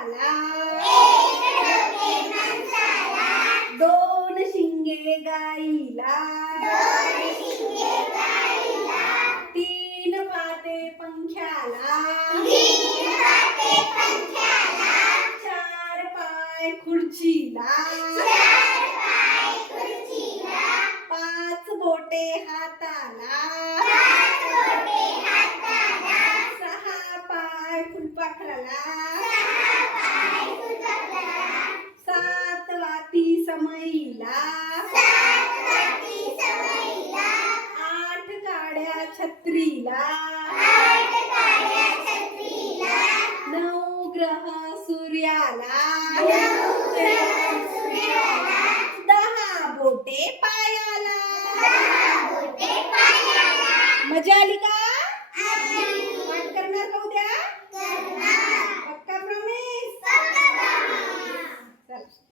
माणसाला, दोन शिंगे गाईला, तीन पाते पंख्याला, चार पाय खुर्चीला, पाच बोटे हाताला, सहा पाय फुलपाखराला, सात वाती समईला, आठ काड्या छत्रीला, नऊ ग्रह सूर्याला, 10 बोटे पायाला. मजा आली का? पाठ करणार का उद्या?